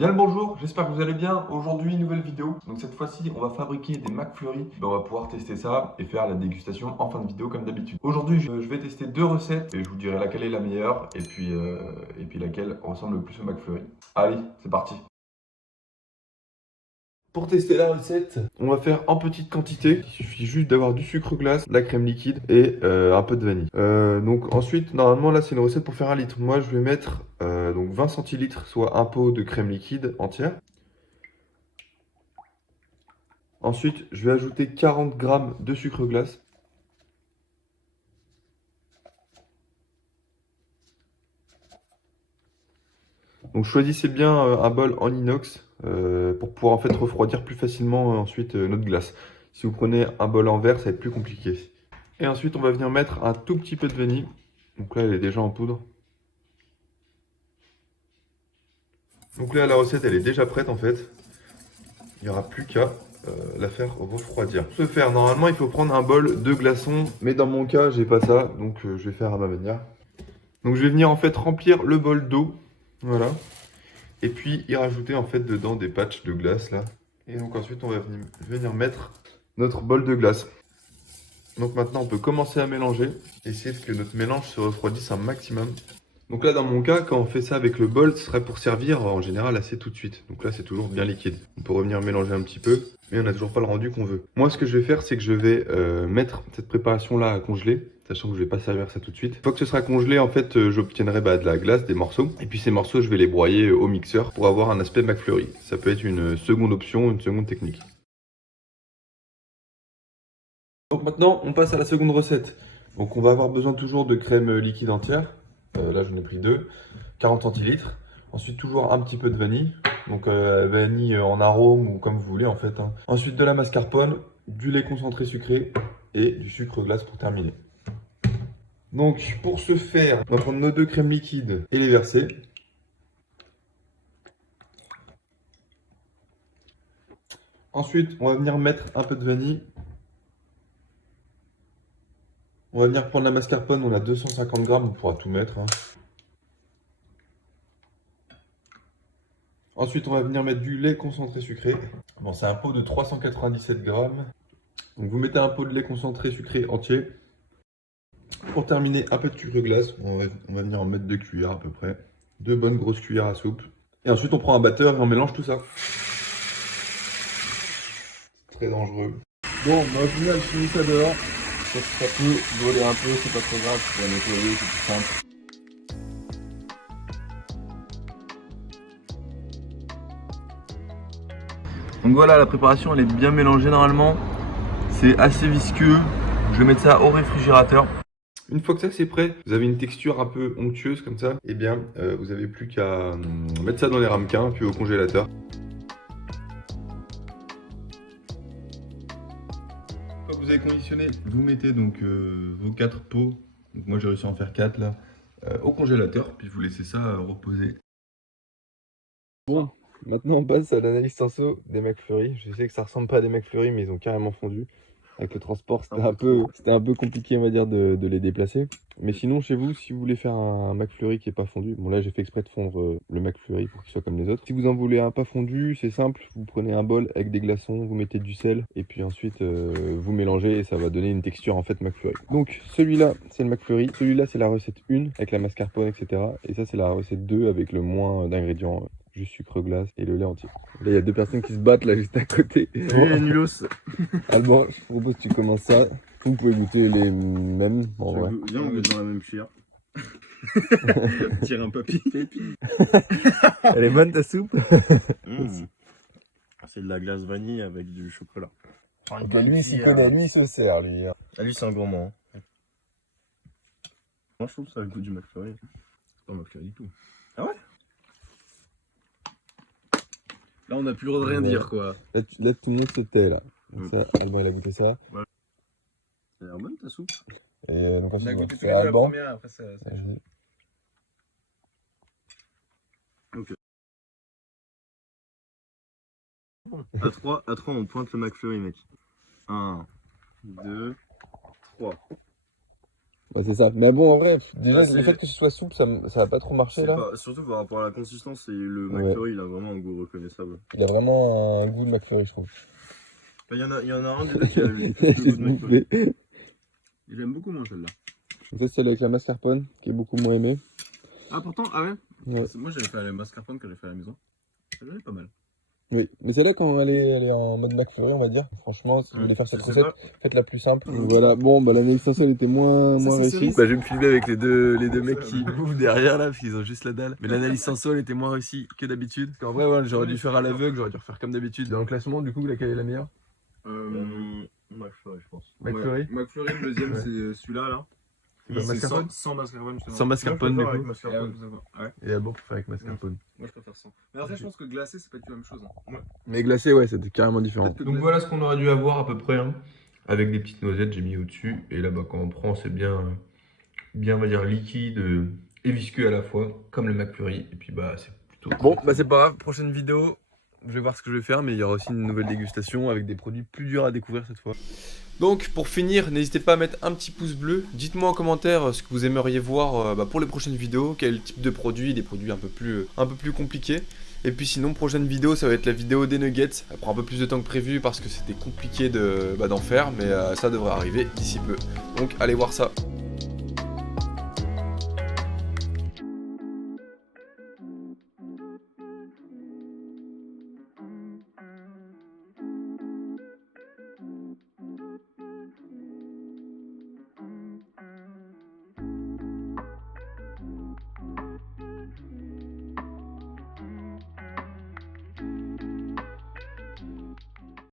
Bien le bonjour, j'espère que vous allez bien. Aujourd'hui, nouvelle vidéo. Donc cette fois-ci, on va fabriquer des McFlurry. On va pouvoir tester ça et faire la dégustation en fin de vidéo comme d'habitude. Aujourd'hui, je vais tester deux recettes et je vous dirai laquelle est la meilleure et puis laquelle ressemble le plus au McFlurry. Allez, c'est parti. Pour tester la recette, on va faire en petite quantité. Il suffit juste d'avoir du sucre glace, de la crème liquide et un peu de vanille. Donc ensuite, normalement là c'est une recette pour faire 1 litre. Moi je vais mettre donc 20 centilitres, soit un pot de crème liquide entière. Ensuite, je vais ajouter 40 grammes de sucre glace. Donc choisissez bien un bol en inox pour pouvoir en fait refroidir plus facilement ensuite notre glace. Si vous prenez un bol en verre, ça va être plus compliqué. Et ensuite, on va venir mettre un tout petit peu de vanille. Donc là, elle est déjà en poudre. Donc là, la recette, elle est déjà prête en fait. Il n'y aura plus qu'à la faire refroidir. Pour ce faire, normalement, il faut prendre un bol de glaçons. Mais dans mon cas, j'ai pas ça, donc je vais faire à ma manière. Donc je vais venir en fait remplir le bol d'eau. Voilà. Et puis y rajouter en fait dedans des patchs de glace là. Et donc ensuite on va venir mettre notre bol de glace. Donc maintenant on peut commencer à mélanger. Essayer que notre mélange se refroidisse un maximum. Donc là dans mon cas, quand on fait ça avec le bol, ce serait pour servir en général assez tout de suite. Donc là c'est toujours bien liquide. On peut revenir mélanger un petit peu, mais on n'a toujours pas le rendu qu'on veut. Moi ce que je vais faire, c'est que je vais mettre cette préparation là à congeler. Sachant que je vais pas servir ça tout de suite. Une fois que ce sera congelé, en fait, j'obtiendrai de la glace, des morceaux. Et puis ces morceaux, je vais les broyer au mixeur pour avoir un aspect McFlurry. Ça peut être une seconde option, une seconde technique. Donc maintenant, on passe à la seconde recette. Donc on va avoir besoin toujours de crème liquide entière. Là, j'en ai pris 2. 40 centilitres. Ensuite, toujours un petit peu de vanille. Donc vanille en arôme ou comme vous voulez en fait. Ensuite, de la mascarpone, du lait concentré sucré et du sucre glace pour terminer. Donc, pour ce faire, on va prendre nos deux crèmes liquides et les verser. Ensuite, on va venir mettre un peu de vanille. On va venir prendre la mascarpone, on a 250 grammes, on pourra tout mettre. Ensuite, on va venir mettre du lait concentré sucré. Bon, c'est un pot de 397 grammes. Donc, vous mettez un pot de lait concentré sucré entier. Pour terminer, un peu de sucre glace. On va venir en mettre 2 cuillères à peu près. 2 bonnes grosses cuillères à soupe. Et ensuite, on prend un batteur et on mélange tout ça. Très dangereux. Bon, bah, au final, je finis ça dehors. Ça peut voler un peu, c'est pas trop grave, c'est pour nettoyer, c'est tout simple. Donc voilà, la préparation elle est bien mélangée normalement. C'est assez visqueux. Je vais mettre ça au réfrigérateur. Une fois que ça c'est prêt, vous avez une texture un peu onctueuse comme ça, et bien vous avez plus qu'à mettre ça dans les ramequins puis au congélateur. Une fois que vous avez conditionné, vous mettez donc vos 4 pots. Donc moi j'ai réussi à en faire 4 là, au congélateur, puis vous laissez ça reposer. Bon, maintenant on passe à l'analyse senso des McFlurry. Je sais que ça ressemble pas à des McFlurry, mais ils ont carrément fondu. Avec le transport, c'était un peu compliqué, on va dire, de les déplacer. Mais sinon, chez vous, si vous voulez faire un McFlurry qui est pas fondu, bon là j'ai fait exprès de fondre le McFlurry pour qu'il soit comme les autres. Si vous en voulez un pas fondu, c'est simple, vous prenez un bol avec des glaçons, vous mettez du sel, et puis ensuite vous mélangez et ça va donner une texture en fait McFlurry. Donc celui-là, c'est le McFlurry. Celui-là, c'est la recette 1 avec la mascarpone, etc. Et ça, c'est la recette 2 avec le moins d'ingrédients. Juste sucre glace et le lait entier. Là, il y a deux personnes qui se battent là juste à côté. Salut nulos. Alban, je propose que tu commences ça. Vous pouvez goûter les mêmes en vrai. Viens, on goûte dans la même cuillère. Tire un papy. Elle est bonne ta soupe? C'est de la glace vanille avec du chocolat. Donc lui, il s'y connaît, lui, il se sert, lui. Ah, lui, c'est un gourmand. Moi, je trouve que ça a le goût du McFlurry. C'est pas McFlurry du tout. Ah ouais? Là, on n'a plus le droit de rien dire, quoi. Là, tout le monde se tait, là. Donc ça, Alban, il a goûté ça. Ouais. Ça a l'air bonne, ta soupe. Et donc On a ensuite, goûté tous c'est les deux la Alban. première, après ça. Ok. À 3, on pointe le McFlurry, mec. 1, 2, 3. Bah, c'est ça. Mais bon, en vrai, déjà, Bah, le fait que ce soit souple, ça va pas trop marcher là. Surtout par rapport à la consistance, et le Ouais. McFlurry, il a vraiment un goût reconnaissable. Il a vraiment un goût de McFlurry, je trouve. Il y en a un des deux qui a le goût de McFlurry. Et j'aime beaucoup moins celle-là. Ça, c'est celle avec la mascarpone, qui est beaucoup moins aimée. Ah, pourtant, ah ouais, Ouais. Moi, j'avais fait la mascarpone quand j'ai fait à la maison. Celle-là est pas mal. Oui, mais celle-là, quand elle est en mode McFlurry, on va dire, franchement, si vous voulez faire cette recette, faites la plus simple. Voilà, bon, bah l'analyse essentielle était moins réussie. Bah, je vais me filmer avec les deux mecs qui bouffent derrière là, parce qu'ils ont juste la dalle. Mais l'analyse sensorielle était moins réussie que d'habitude. Parce qu'en vrai, ouais, j'aurais dû faire à l'aveugle, j'aurais dû refaire comme d'habitude. Dans le classement, du coup, laquelle est la meilleure? McFlurry, je pense. McFlurry. McFlurry, le deuxième, c'est celui-là, là. C'est mascarpone sans mascarpone, justement. Sans mascarpone, du coup. Ouais. Et d'abord pour faire avec mascarpone. Moi, je préfère sans. Mais après, je pense que glacé, c'est pas du tout la même chose. Hein. Ouais. Mais glacé, ouais, c'était carrément différent. Donc voilà ce qu'on aurait dû avoir à peu près. Hein. Avec des petites noisettes, j'ai mis au-dessus. Et là, bah, quand on prend, c'est bien, on va dire, liquide et visqueux à la fois, comme le McFlurry. Et puis, bah, c'est plutôt. Bon, bah, c'est pas grave. Prochaine vidéo, je vais voir ce que je vais faire. Mais il y aura aussi une nouvelle dégustation avec des produits plus durs à découvrir cette fois. Donc pour finir, n'hésitez pas à mettre un petit pouce bleu. Dites-moi en commentaire ce que vous aimeriez voir pour les prochaines vidéos, quel type de produits, des produits un peu plus compliqués. Et puis sinon, prochaine vidéo, ça va être la vidéo des nuggets. Elle prend un peu plus de temps que prévu parce que c'était compliqué d'en faire, mais ça devrait arriver d'ici peu. Donc allez voir ça.